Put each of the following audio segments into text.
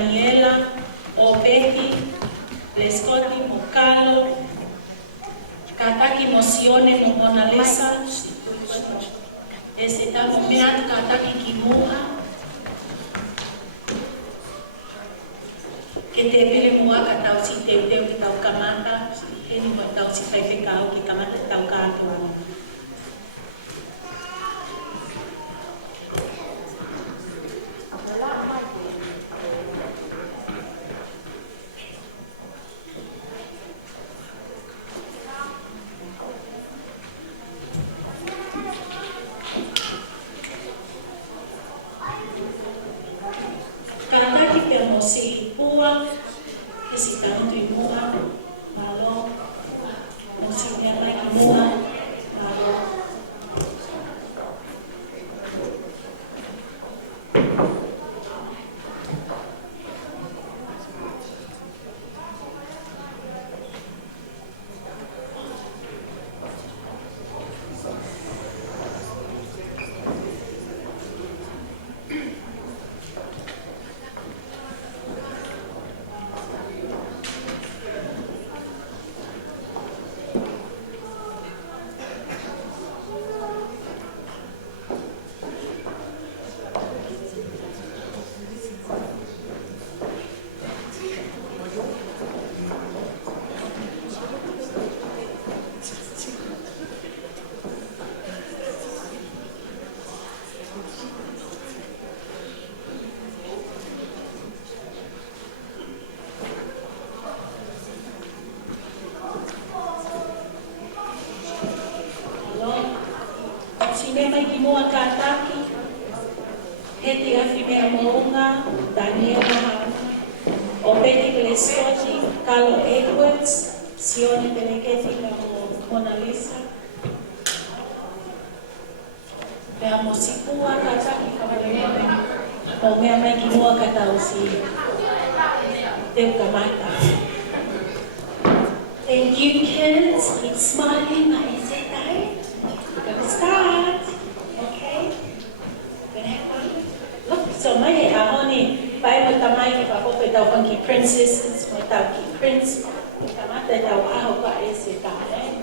Daniela, o Betty, Lescoti, Mocalo, Kataki Mosione, no Mona Lisa, estamos mirando Kataki Kimura, que te vele moa tau si te que tau kamata, ele mo tau si fai kau que kamata tau kato. Kataki permosi pua, que si tanto y moa, malo, no si me arranca moa, malo. Sinema Kimoa Kataki, Heti Afimea Mounga, Daniela, Obeti Lescoti, Carlo Edwards, Sione Peleketi, Mona Lisa. Veamos Sipua Kataki, Kamaleme, Omea Mai Kimoa Katausi, Teu Kamata. Thank you, kids. Keep smiling. Is it right? We're gonna start. Okay? Gonna have fun. Look, so my honey, by what the mic if I hope it out funky princesses, without key prince, Kamata tau aho ka is it right?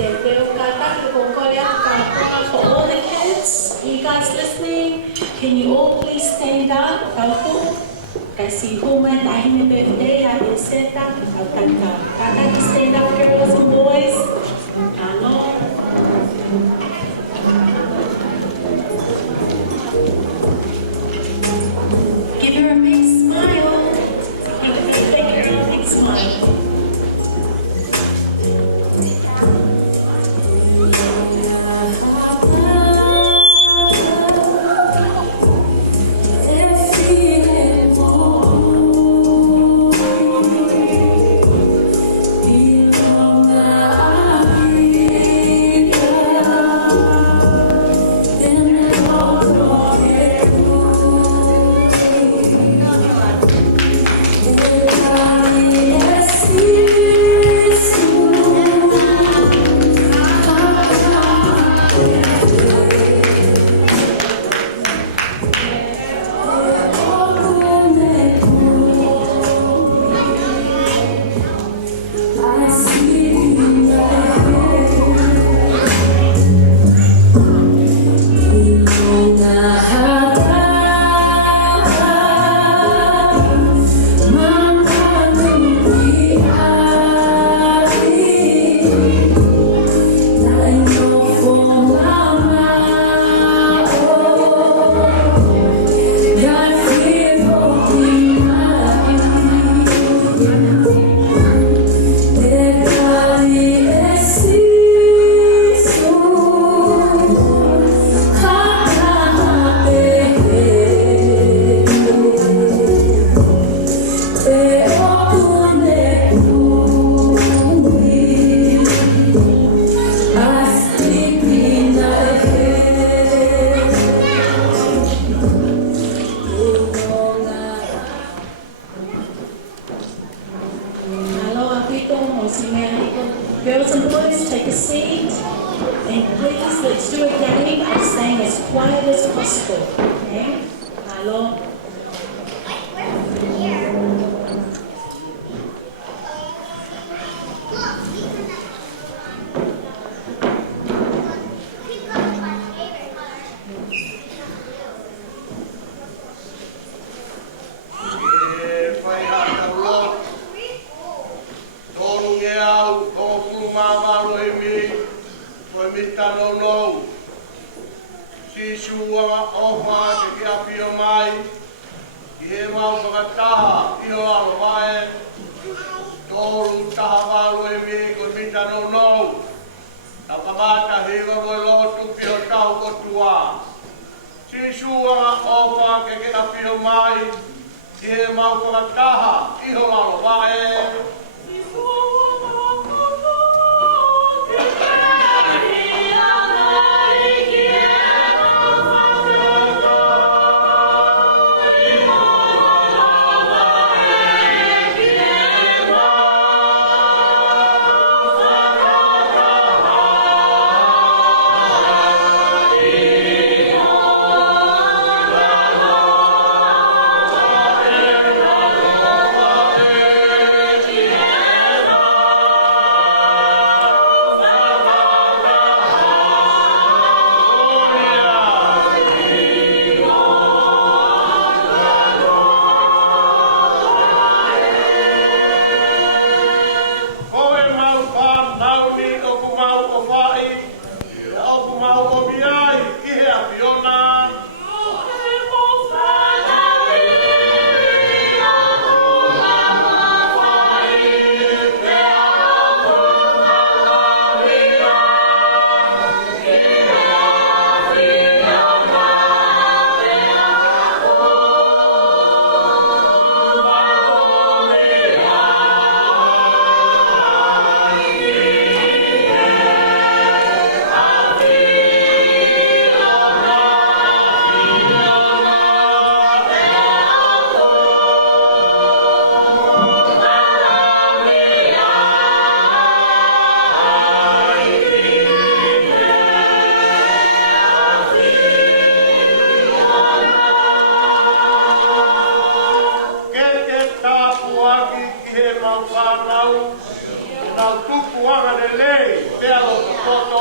For all the kids, you guys listening, can you all please stand up? Kasi human dahil ni birthday, I will stand up. Can you stand up, girls and boys? Ano? Give her a big smile. Give her a big smile. Girls and boys, take a seat, and please let's do a game of staying as quiet as possible. Okay? Hello. Yeah. Tau tuku anga de lei, pea lo toto.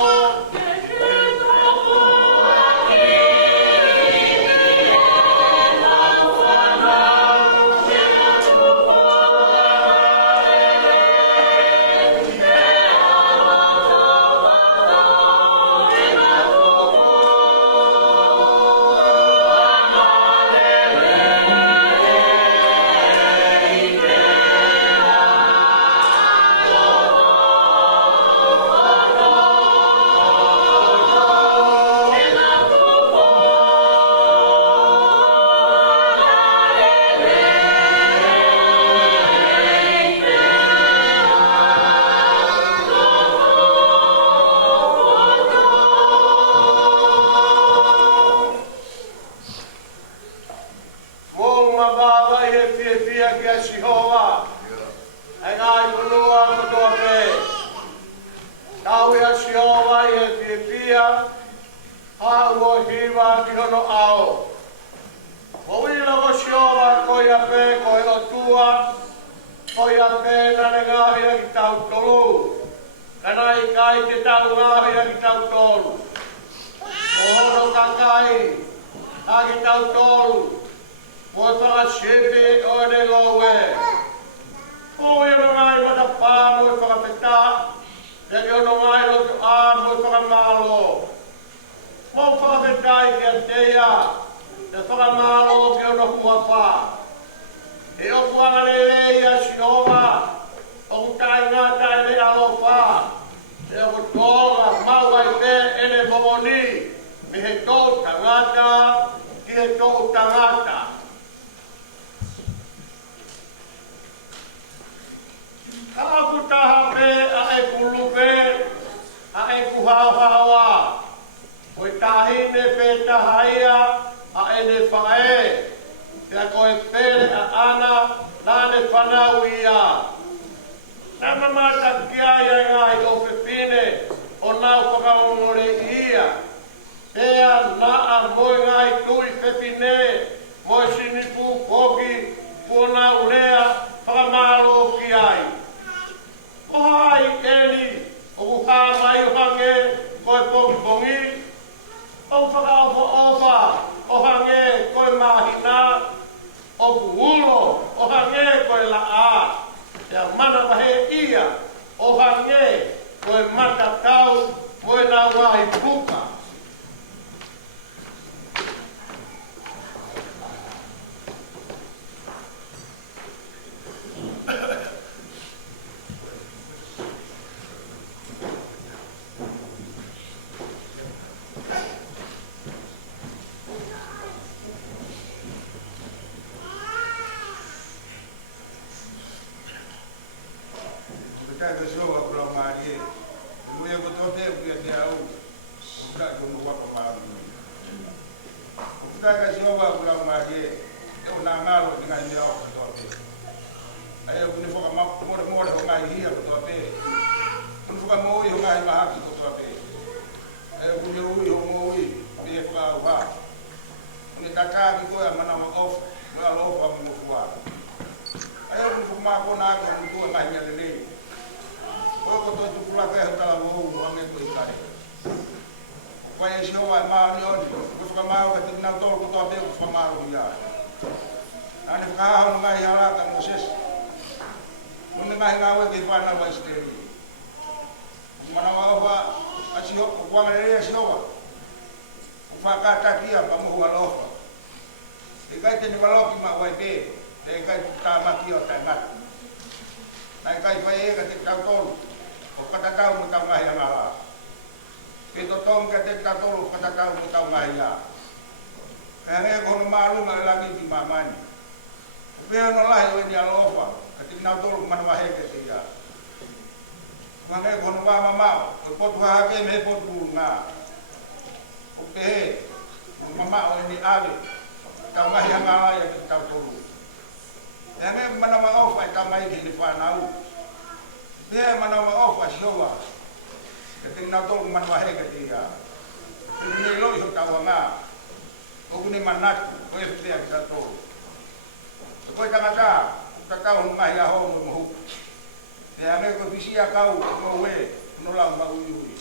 e ame ko visia kau mo we no la ma ui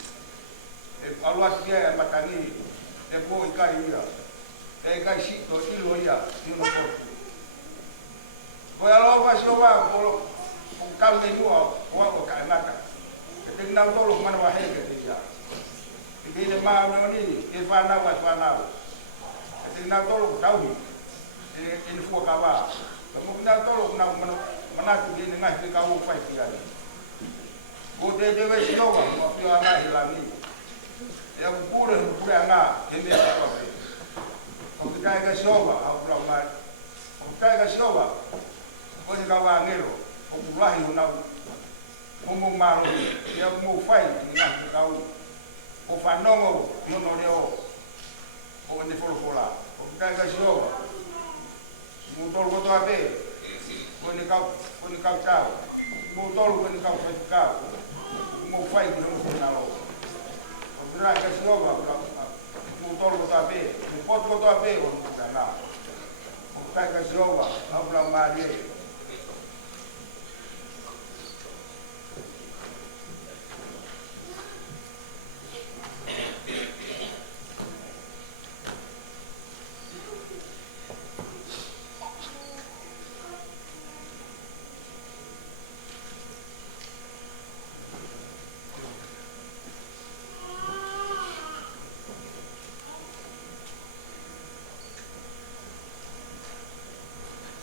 e alua tia matangi e po i kari ia e kai si to ilo ia ni no ko ko alo va so va ko kau me nua o ka ngata ke te na tolo mana wa he ke te ia e ke le ma no ni e fa na e te na tolo tau e ni fu ka va ko mo na tolo na mana tu ni ngai te ka o fai ti ai ko te te ve sio va mo pio ana i la ni e a pure nga ke me ko pe o que caiga xova ao plamar o caiga xova o que cava ngero o pulahi o nau o mo malo e o mo fai ni na kau o fanongo no no leo o ne fola o que caiga xova mo tolo ko to ape o ne kau tau mo tolo ko ne kau fai mo fai ni no na lo o caiga xova mo tolo ko to ape mo poto ko to ape o na o caiga xova ao plamar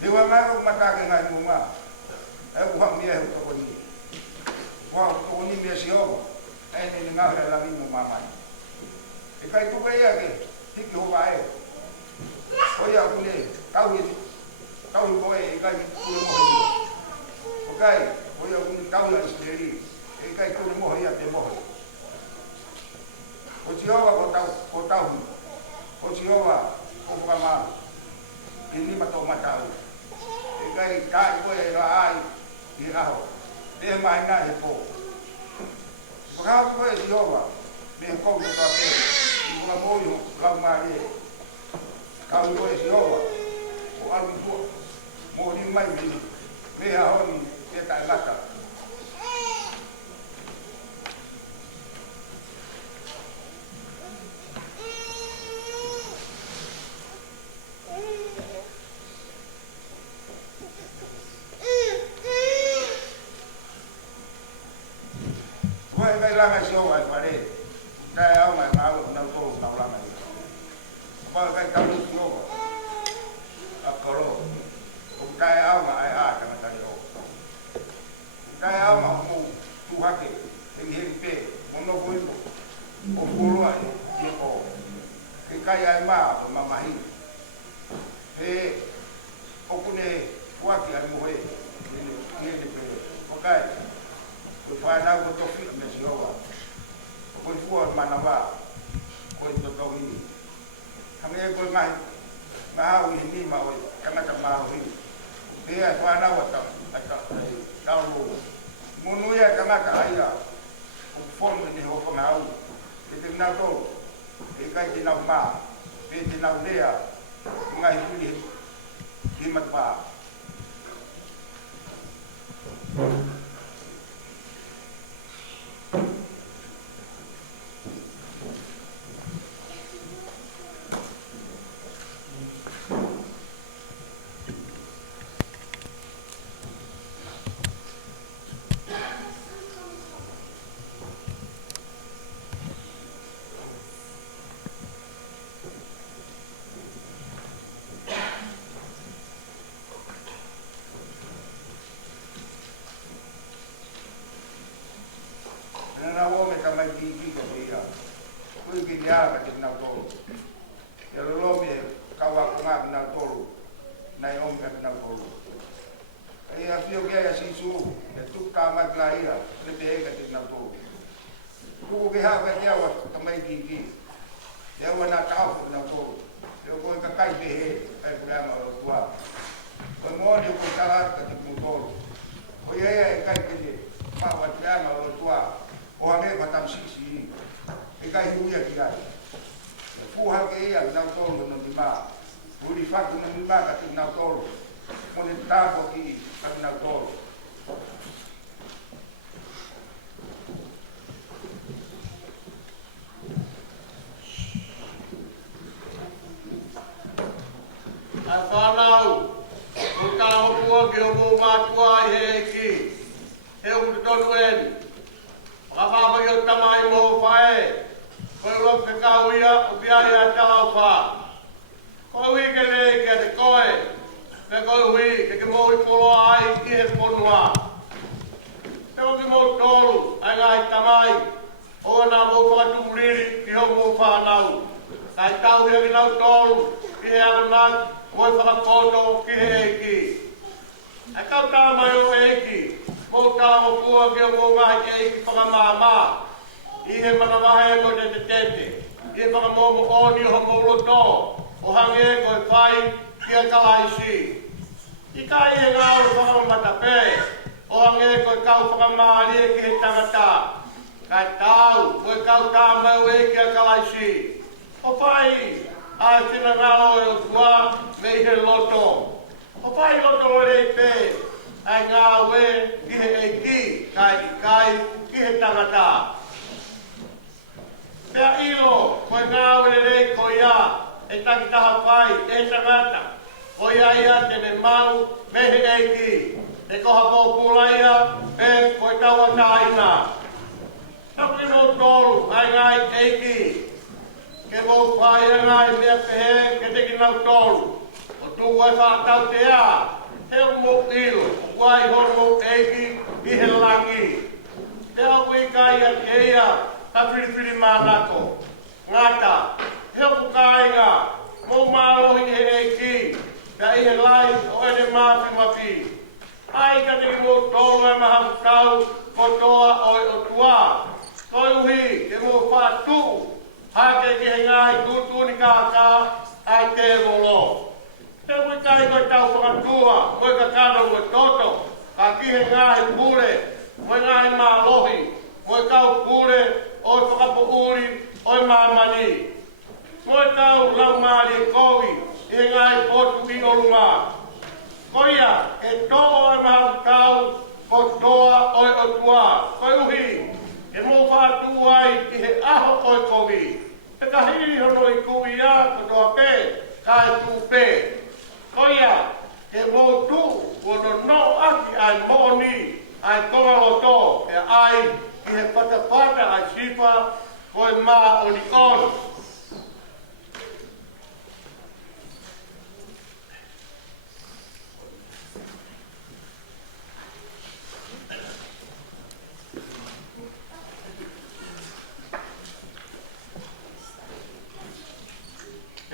Dewa maro matake ngai muma. Eu vou me erro com ele. Vou unir me sio. Ai nem ngai la mi muma mai. E kai tu vai aqui. Tiki ho vai. Olha kune kau ko e kai ku mo. Okay, olha kune kau la isteri. E kai ku mo ia te mo. O tiowa ko tau. O tiowa ko kama. Ini mato matau. Kai kai ko e ra ai i aho e mai na e po ko ha ko e yoba me ko ko ta pe ko la mo yo la mari ka ko e yoba o al ko mo ni mai me ha oni e ta lata la nga sio ai pare dai au mai mau na to na la mai ba kai ka lu sio a koro o kai au mai a ka na yo kai au ma mu tu ha ke en he pe mo no ko o polo ai ti o ke kai ai ma mai e o kune wa ki ai mo he ni pe o kai ko fa na ko to fi me siowa ko fu manava ko to to hi kame ko mai ma wi ni ma o kama ta ma wi be a fa na wa ta ta lo munu ya kama ka ai ya ko fon ni ho ko ma u ke te na to e kai ti na ma be ti na le ya ngai fu ni ki mat ba na wo me ka mai ki ko ia ko ki dia ka te na to e lo me ka wa ko ma na to na i om ka na to e a fio ke ya si su e tu ka ma la ia le be ka te na to ku ke ha ka dia wa ka mai ki e wa na ka ko na to e ko ka kai be he e programa wa ko mo ni ko ka ka te ku to o ye e kai ke ma wa programa wa o ame patam sisi e kai huia ki ai fu ha ke ia na tolo no ma uri fa ku no ma ka ti na tolo mo ne ta ko ki ka na tolo o tau pua ke o mo matua I he ki. He o te tonu eni. Whakawhapa i o tamai mo whae. Koe ua ke kauia o biari a talau wha. Koe ui ke le ke te koe. Me koe ui ke mo I poloa ai I he ponua. Te o ki mo tolu ai ngai tamai. O na mo whakatumuriri ki ho mo whanau. Kai tau hea ki nau tolu ki he aronak. Moi whakapoto ki he eiki. E kau tā mai o eiki. Mo tā o pua ki o mo ngahi eiki whakamāmā. I he manawahe mo te tete. I he whakamomo oni ho mo roto. O hange koe whai ki a kalaisi. I kai e ngā o whakamata pē. O hange koe kau whakamārie ki he tangata. Kai tau, koe kau tā mai o eiki a kalaisi. O whai, a tina ngalo e o tua me I he loto. O whai loto o rei pē. Ai ngā ue ki he eiki, kai I kai ki he tangata. Pea ilo, koe ngā ue rei ko ia, e takitaha whai, e tangata. Ko ia ia tene mau me he eiki. E koha pōpula ia, pe koe taua tāina. Taki no tolu, ai ngai eiki. Ke mo whai e ngai mea pehe, ke teki nau tolu. O tu wai whātau te a, he o mo ilo, wai hono eiki I he langi. Te au kui kai a ke ia, ta whiriwhiri mānako. Ngata, he o kukainga, mo mālohi he eiki, ka I he lai o ene māwhi mafi. Ai ka teki mo tolu e maha kau, ko toa oi o tua. Koi uhi, ke mo whātu, hake ki he ngai tutu ni kākā, ai te volo. Te ui kai koe tau whakatua, koe ka kano koe toto, ka ki he ngai pure, koe ngai mālohi, koe kau pure, oi whakapo uri, oi māmani. Koe kau lau māli kowi, I he ngai potu ki olunga. Koia, ke tōo e maha kau, ko toa oi o tua. Koe uhi, e mo whātu ai ki he aho oi kowi. Te ka hiri hono I kuwi a ko toa pē, kai tū pē. Koia, ke mo tū, ko no aki ai moni, ai tongaloto, e ai ki he patapata ai sipa, koe mā o ni kono.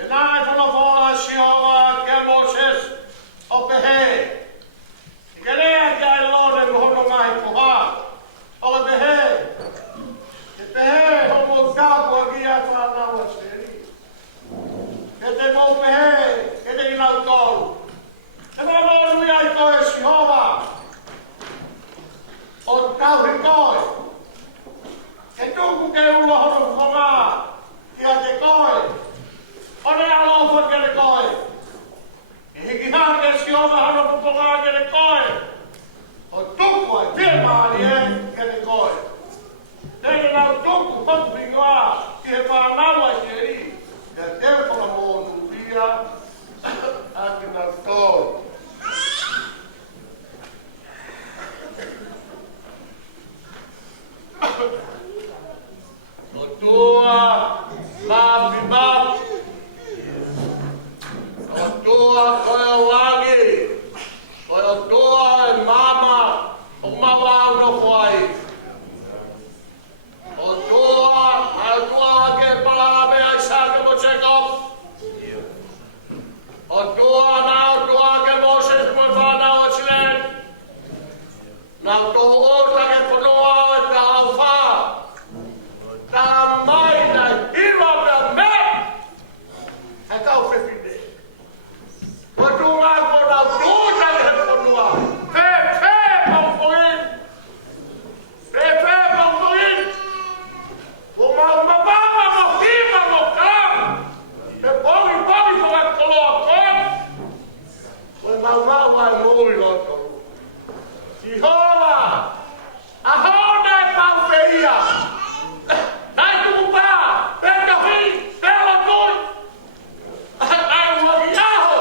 E nāi whanawhala si owa ke Moses o pehe. I ke rea ki ai lone mo hono mai poha. O ke pehe. Ke pehe ho mo kāpua ki a whanau a seri. Ke te mo pehe, ke te inau tolu. Te whanau ai koe si owa. O tauhi koe. Ke tuku ke ula hono whanga ki a te koe. Ore alo fo ke le koe. E hiki hake si oma hano puponga ke le koe. O tuku ai pia maari ke le koe. Tene nau tuku patu ingoa ki he whanau ai ke ri. Ke te whaka mōnu pia a ki nau tōru. O tua mapi mapi. O toa koe o wangi, koe o toa e mama, o mawa no whai. O toa, ai o toa hake palame ai sāke mo check-off. O toa nā o toa ke Moses mo whanau o Chilen. Nā o tō o take whanoa o e tā au whā. Tā mai nai hira me me. He kau whiwhi. O tu ngā kona tūta he whanua. Pē pōpōin. Pē pōpōin. O mau mapama mo hima mo kam. He pōi pōi ko e koloa kom. O mau ai mōi loto. Ihoa. Ahona e pāwheia. Nai tūpā. Pē kahi. Pē lotoi. Ai waki aho.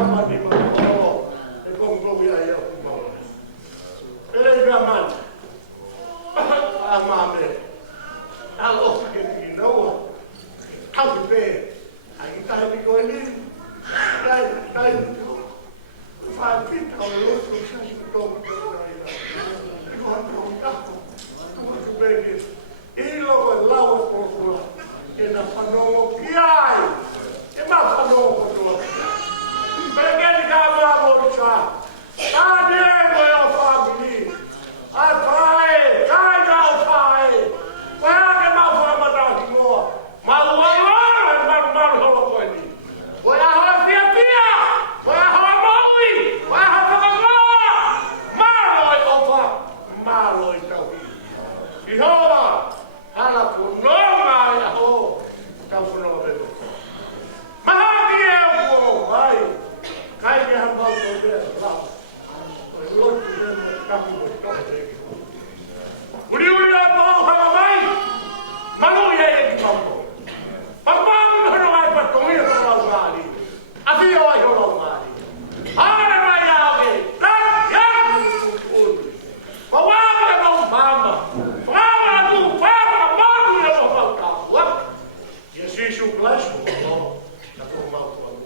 hamba di Mangkoro, e Mangkoro ya ya Mangkoro. Ele gaman, amame, alo que não, how be, aí tá me goiando, tá faz fit ao outro que se toma e logo lá o povo que na panou que ai e mais panou o povo peguei cama bolsa a Diego e a família a pai cai não pai vai que mal vai matar de boa mas o amor mal rolou com ele vai a rafia vai a ramoi vai a ramoi malo opa malo então e rola hala punoma ya ho tau punoma bebo mahaki eu vai cai que hamba o bebo lá o lote bebo capu uri a pau hala vai malu ya que pau pau não vai para comer para o vale assim eu vai rolar o vale ara vai alguém tá ya pau é bom mama Jezus blijft voor dat omhoog van.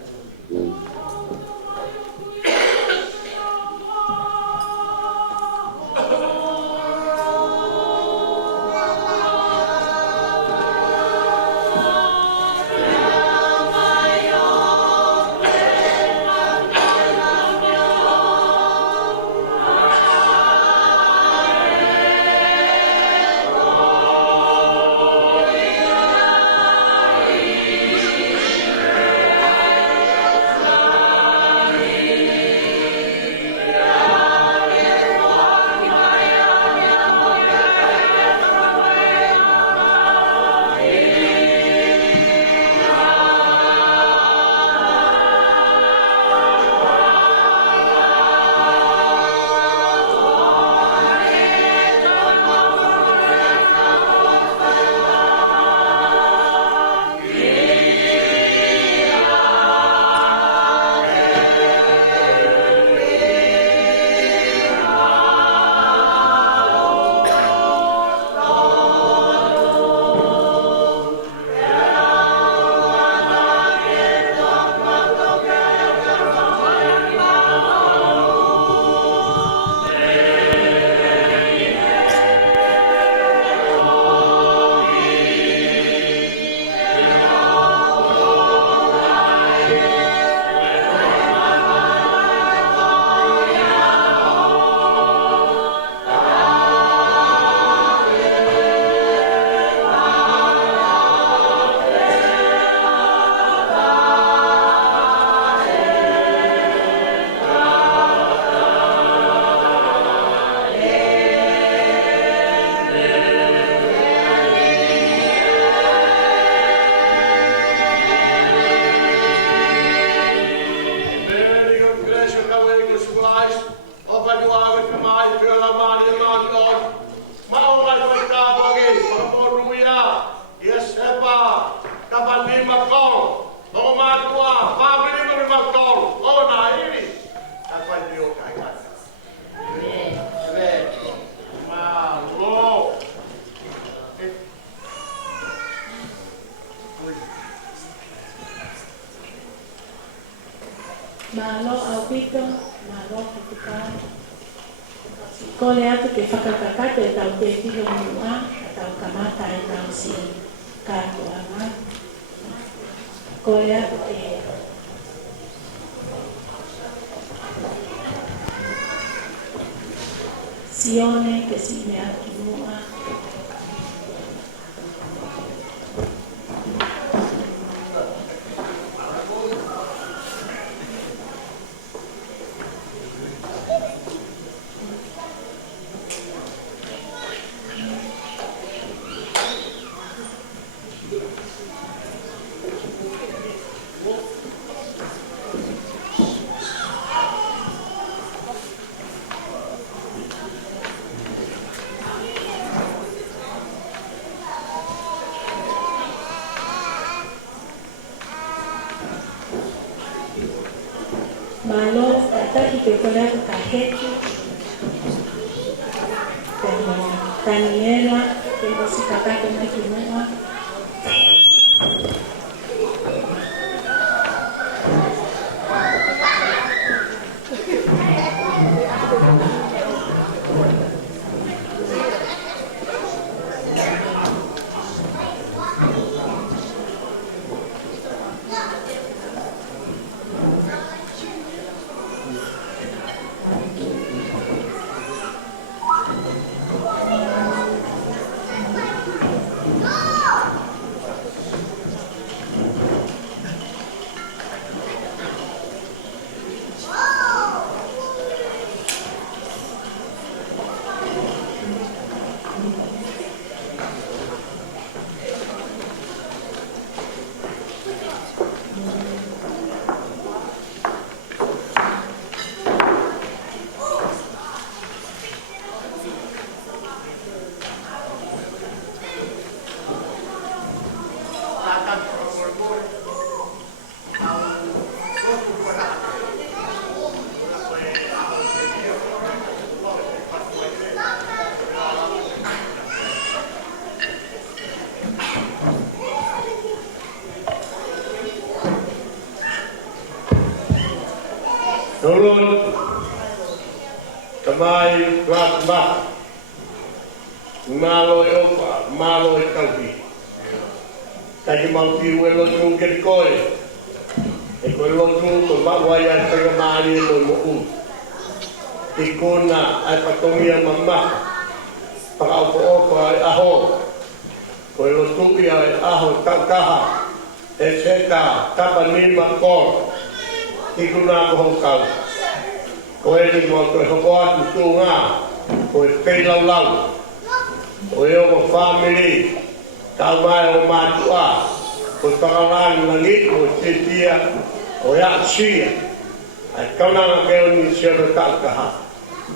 Malo aupito, malo kutuka. Kole atu ke whakakakate e tau te tiro mua, e tau kamata e tau si kātuanga. Kole atu ke sione ke si me atu mua. malo ataki ke kona kaheki Daniela que você está com aqui não Turun, tamai, kelas maloi opa, maloi kaupi. Taki mau piu e lotu ke koe. E koe lotu ko mawai a tanga maari e moi mo u. Ti kona ai patongia mamma. Paka opa opa ai aho. Koe lotu i ai aho taukaha. E seka tapa nima kor. Ti kuna ko hong kau. Koe ni mo koe hoko atu tu ngā. Koe pei lau lau. O eo mo family, tau mai o mātua, o takarani langi, o titia, o yaksia. Ai kaunanga keo ni siara tau kaha.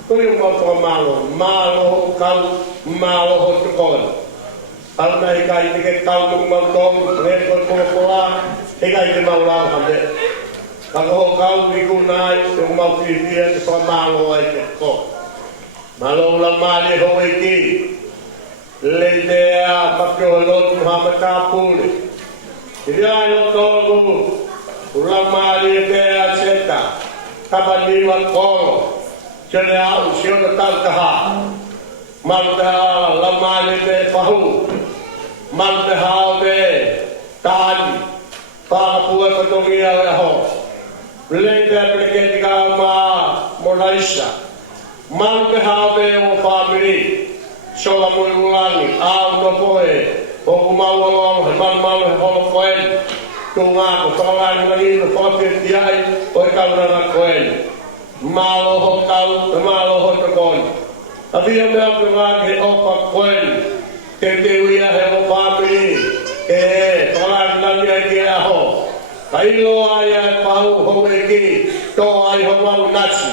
Koi o mautoa malo, malo ho kau, malo ho tukona. Tau na hikai te ke tau nuk mautoa, reko kua koa, hikai te maulau hande. Kako ho kau i kunai, te o mautitia, te pa malo ai te ko. Malo la mali ho e ki. Leidea pakio lotu hamata puli. Iria no togu. Ulamari dea seta. Kabaniwa koro. Chele au siona talkaha. Malta lamari de pahu. Malta hao de tani. Pakapua katongia leho. Leidea preketika ma monaisa. Malta hao de o family. Sola mo ulangi, au no poe, o kumaualo, he malu he holo koen, tunga ko tolani nani no pote tiai, o e kaunana koen. Malo ho kau, malo ho te koen. A via mea pingani he opa koen, te uia he o family, tolani nani ai ki aho. Ka ilo ai ai pau ho e ki, to ai ho mau nasi,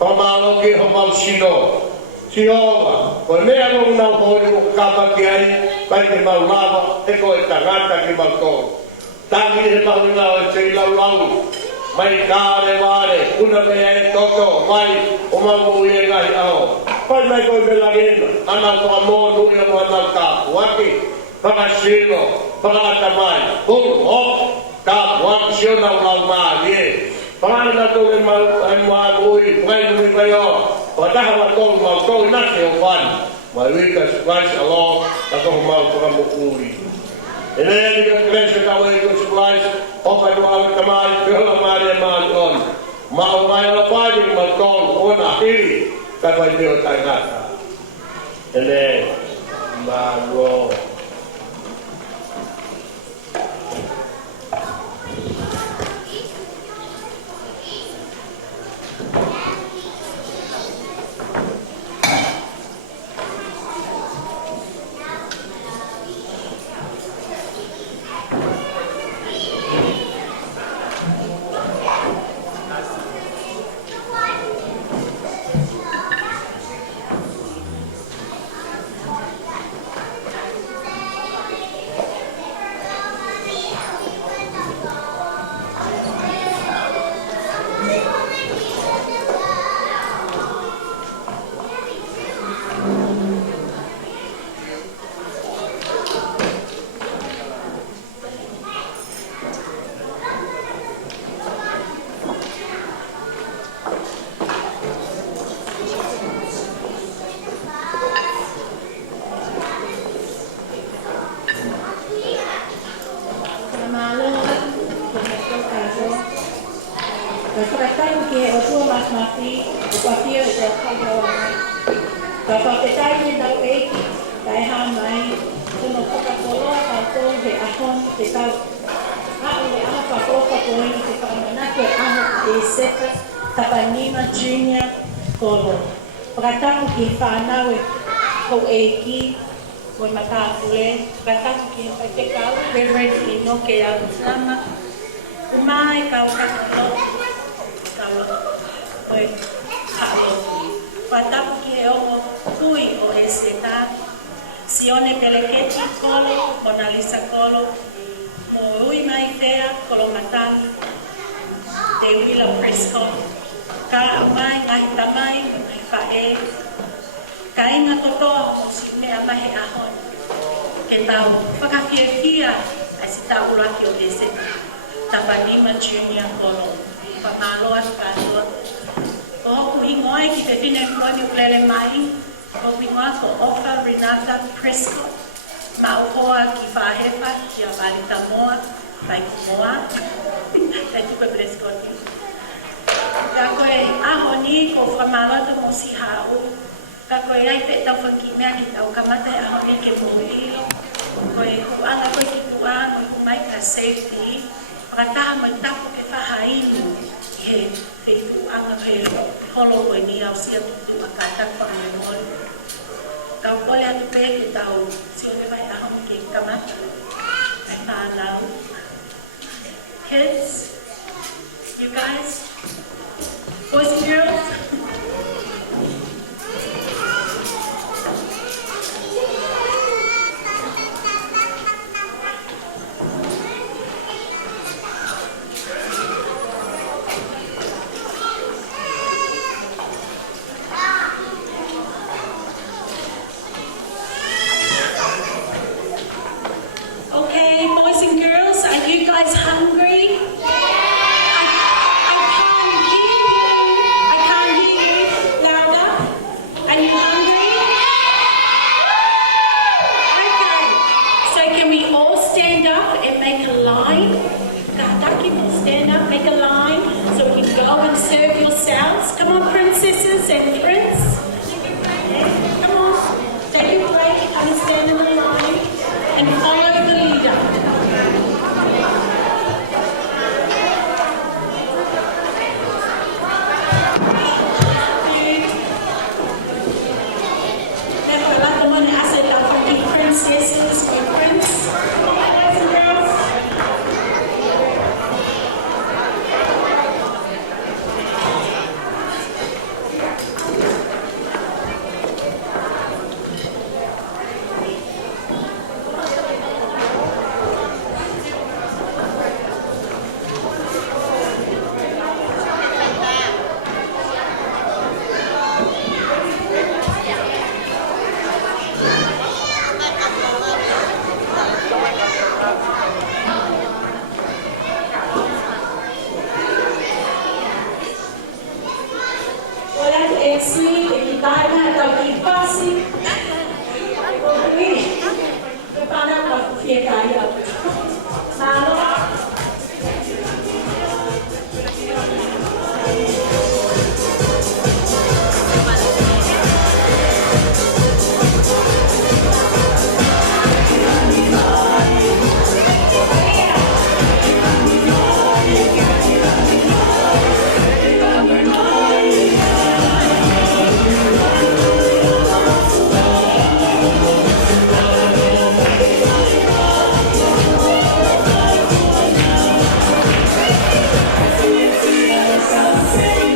pamalo ki ho mau sino. Tioga, koe mea nung nau hori o kapa ki ai, pai ke mau lava, e koe tangata ki mau tō. Tangi he mahu ngau e te ilau lau, mai kāre wāre, kuna mea e toto, mai o mau mui e ngahi ao. Pai mai koe me langena, anau toa mō nui o mua nau kāpu, waki, whakasino, whakatamai, hulu, hop, kāpu, waki sio nau lau maa, ye. Pangana to e mua nui, pai nui mai o. Wataha wa tolu mau tolu nake o wani. Mai wika supplies along, tako mau kura mo uri. E lea ni ka krense ka wei ko supplies, opa tu awe tamai, pihla maari e maari on. Mau mai ala whai mau tolu, ona hiri, ka wai teo tai ngata. E lea, mago. Whakataku ki he o tua mafi, o papio e te whakaua mai. Ka whapetai te tau eiki, ka e hā mai, tono whakakoloa tātou he ahon te tau. Hao le aha whakopapoi te whamanake aho te sepa, Tapanima Junior Kolo. Whakataku ki he whanau e kou eiki, Oi makapule, whakataku ki he te kau, Reverend Inoke Autama. Umai kau kakalo, kau oi halo. Whakataku ki he omo kui o e seta, Sione Peleketi Kolo, Onalisa Kolo, o ui mai fea, Kolo Matani, Te Wila Prescott, ka mai, mahi tamai, mahi whae, ka inga totoa o si mea mahi ahon, ke tau whakawhiawhia, ai si tau uraki o te seta, Tapanima Junior Kolo, whamaloa whātua. Ko hoku ingoe ki te whine mwani ulele mai, ko ingoa ko Ofa Renata Prescott, ma uhoa ki whahepa ki a Marita Moa, mai kumoa, kai tupe Prescotti. Ka koe ahoni ko whamaloa mo si hau, ka koe rai pe tau whaki mea ki tau kamata e ahoni ke mohuilo, koe huanga koe ki tuang, koe mai ka safety, Whakataha mai tapu ke whahailu he tuanga he holo koe ni au sia tutu a ka takwa me molu. Kau kole atu pe ke tau si o te vai ahom ke kamata. Ai whanau. Kids, you guys, boys and girls, okay, boys and girls, are you guys hungry? I can't hear you louder. Are you hungry? Okay, so can we all stand up and make a line? Kahadaki will stand up, make a line, so we can go and serve yourselves. Come on, princesses and prince. Okay, come on, take your plate, come and stand in the line, and follow the leader. Princesses or prince. All right, boys and girls. Say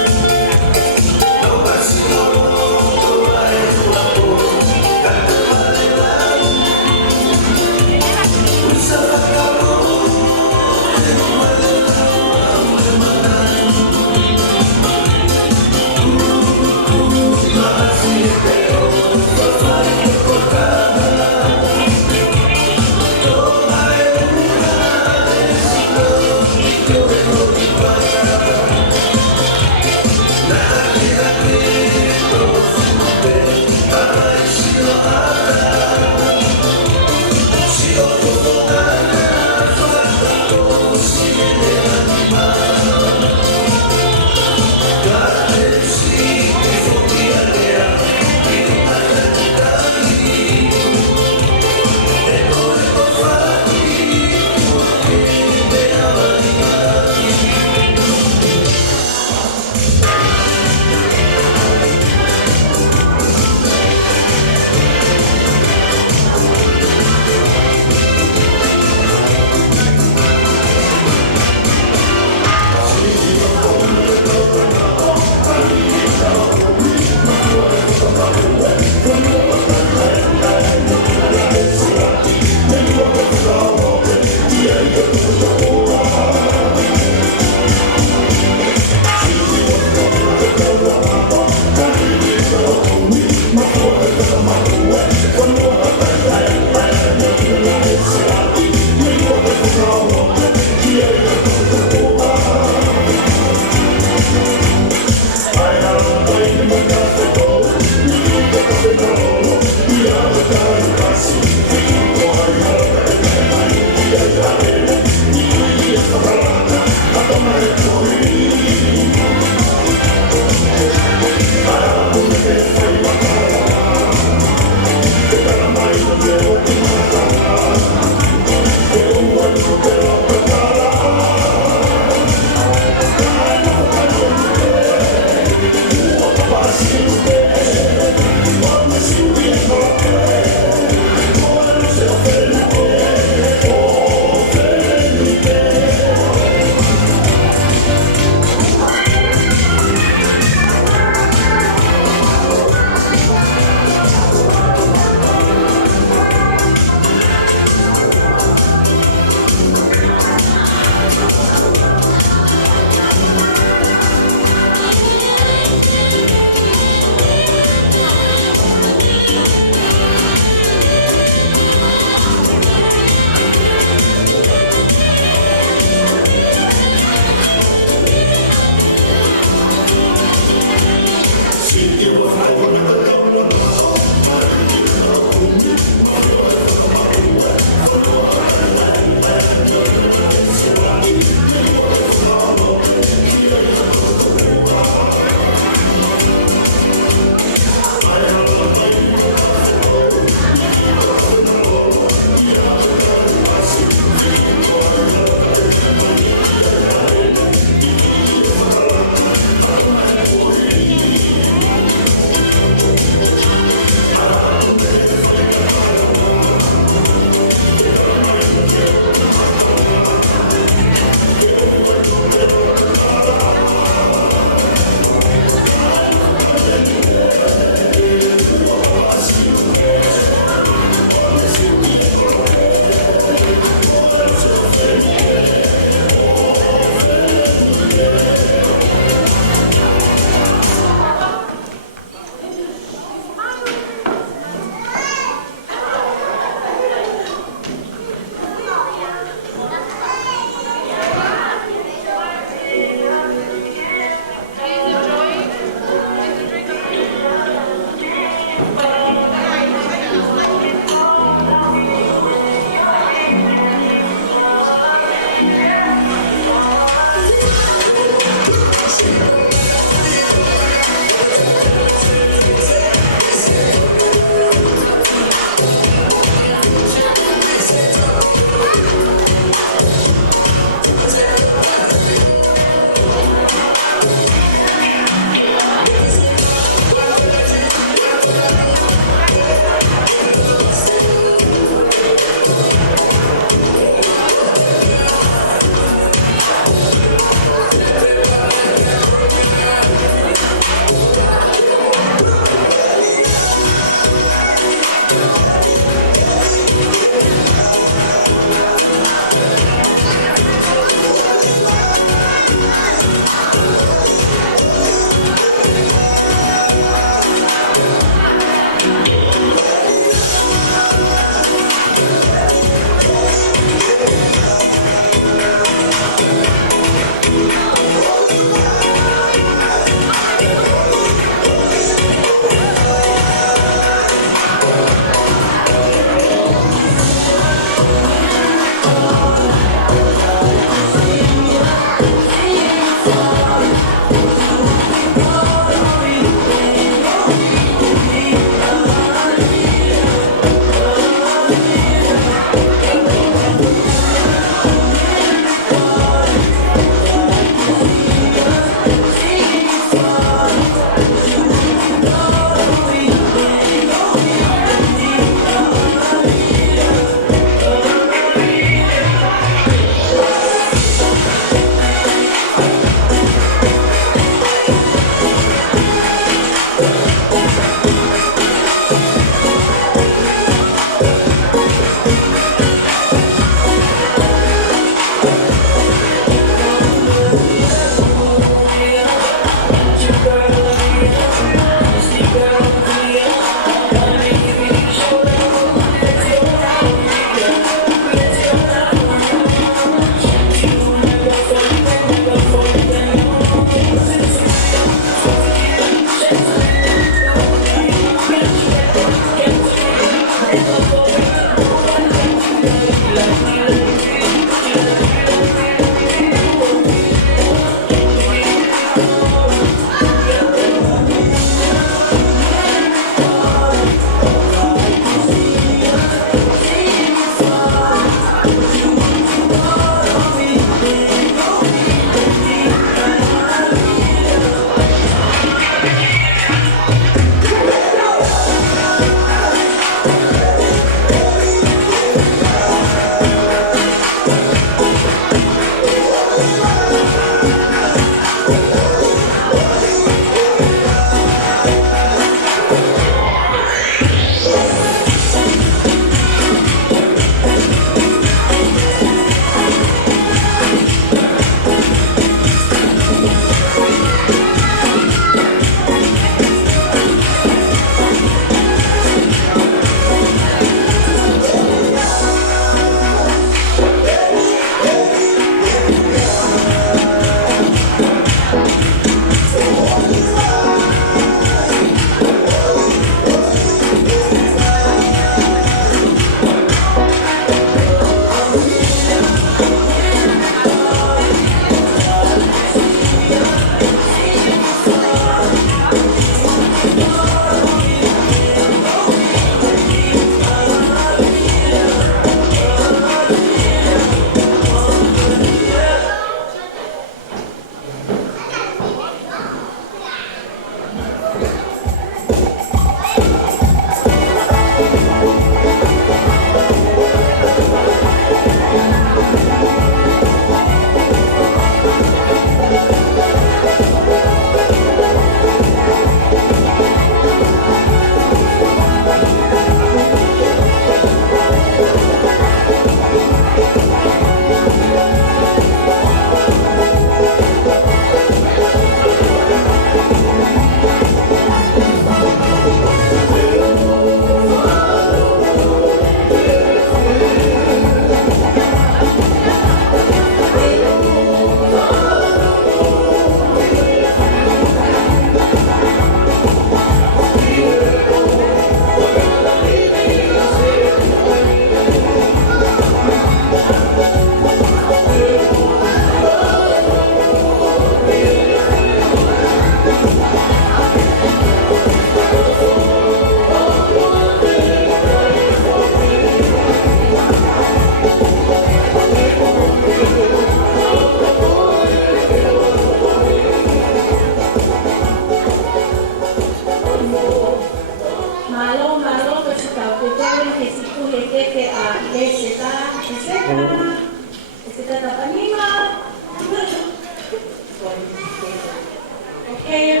Okay,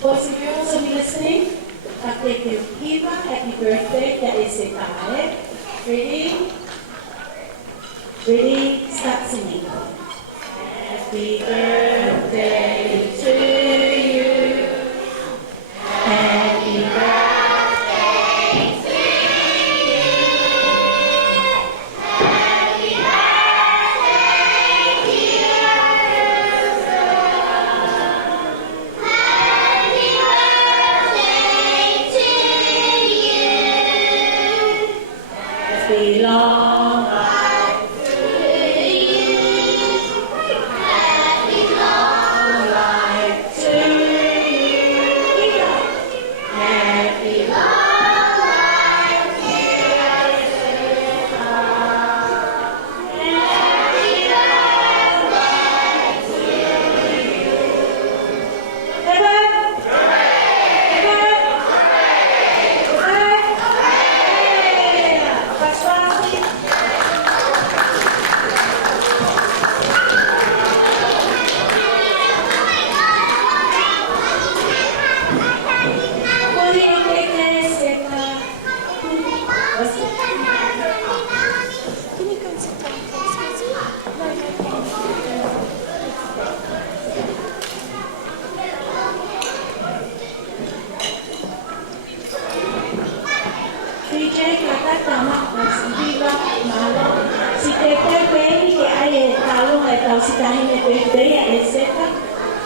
boys and girls, are we listening? Happy birthday, that is it, alright? Ready? Ready? Start singing. Happy birthday to you. Happy birthday to you. Happy birthday, dear Rosa. Happy birthday to you. Happy long life to you.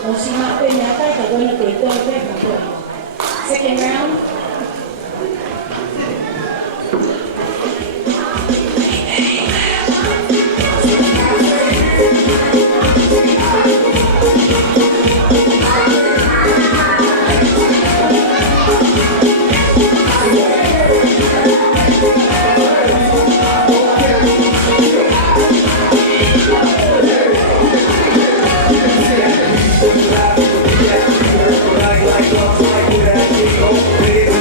O si Mape Nata, kagawin na ito, second round. Like,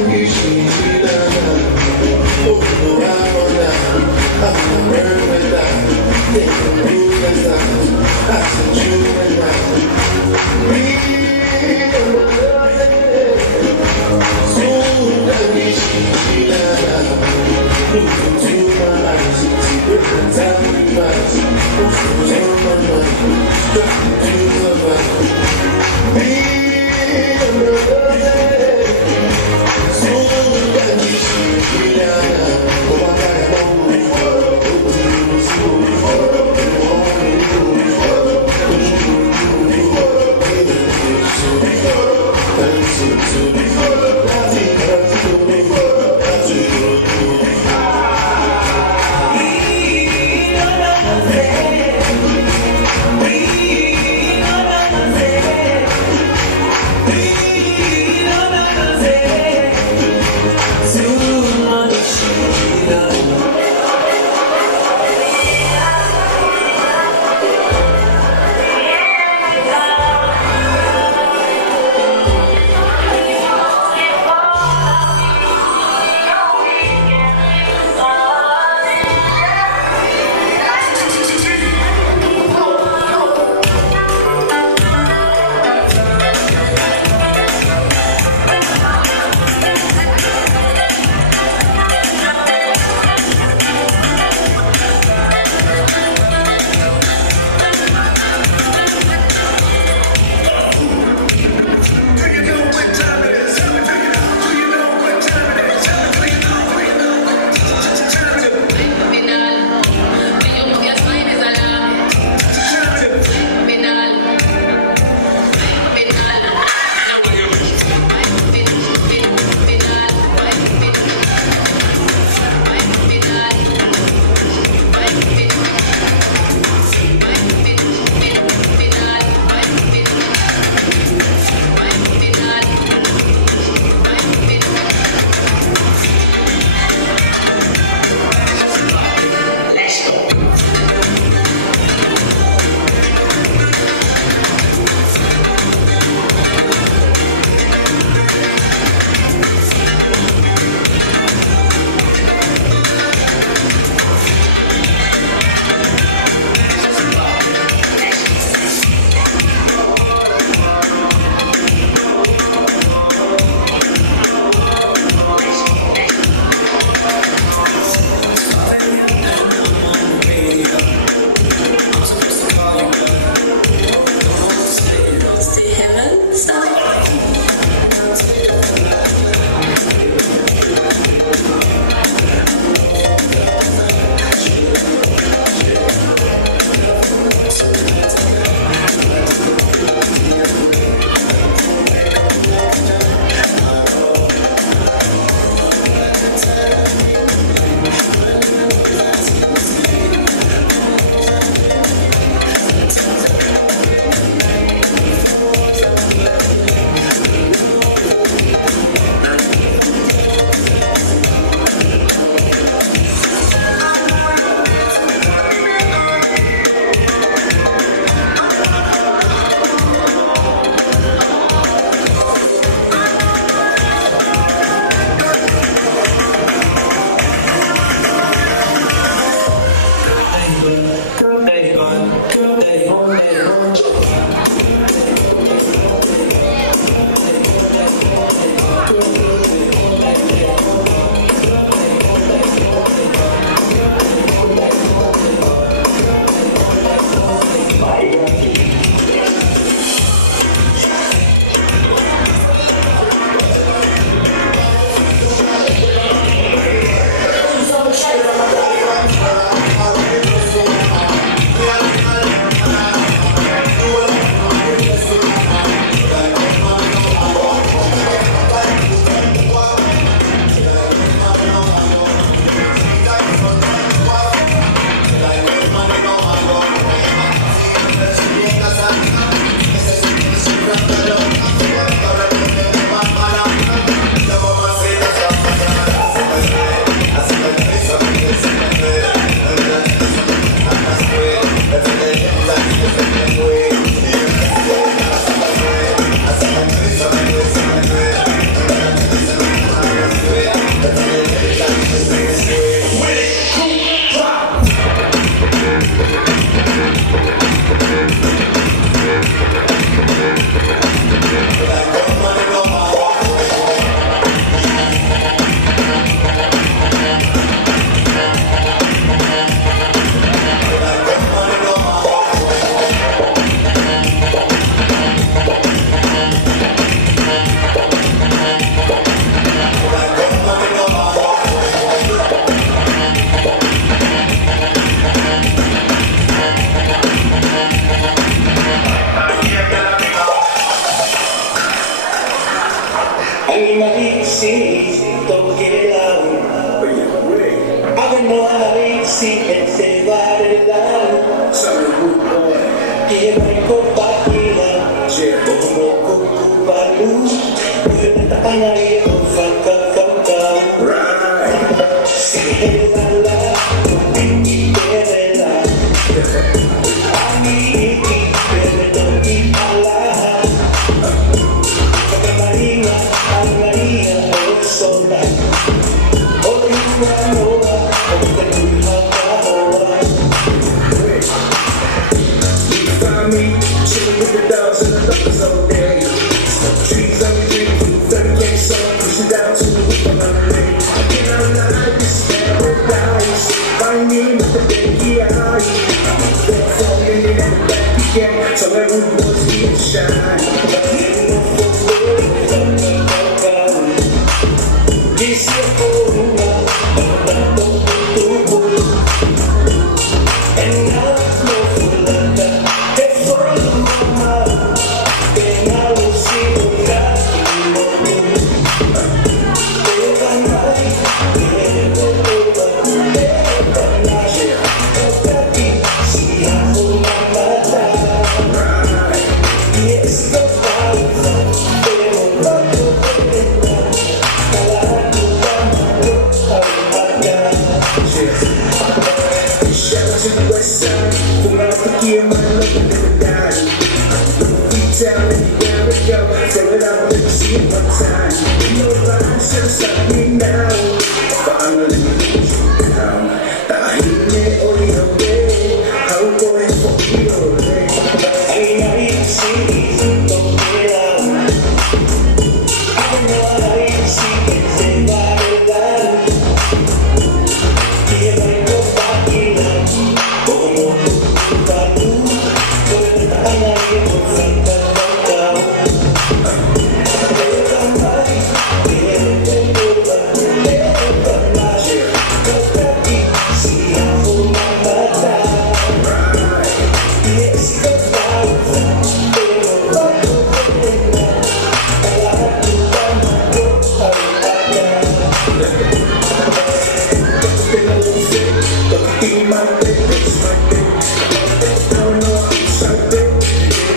Oh,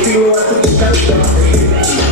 If you want to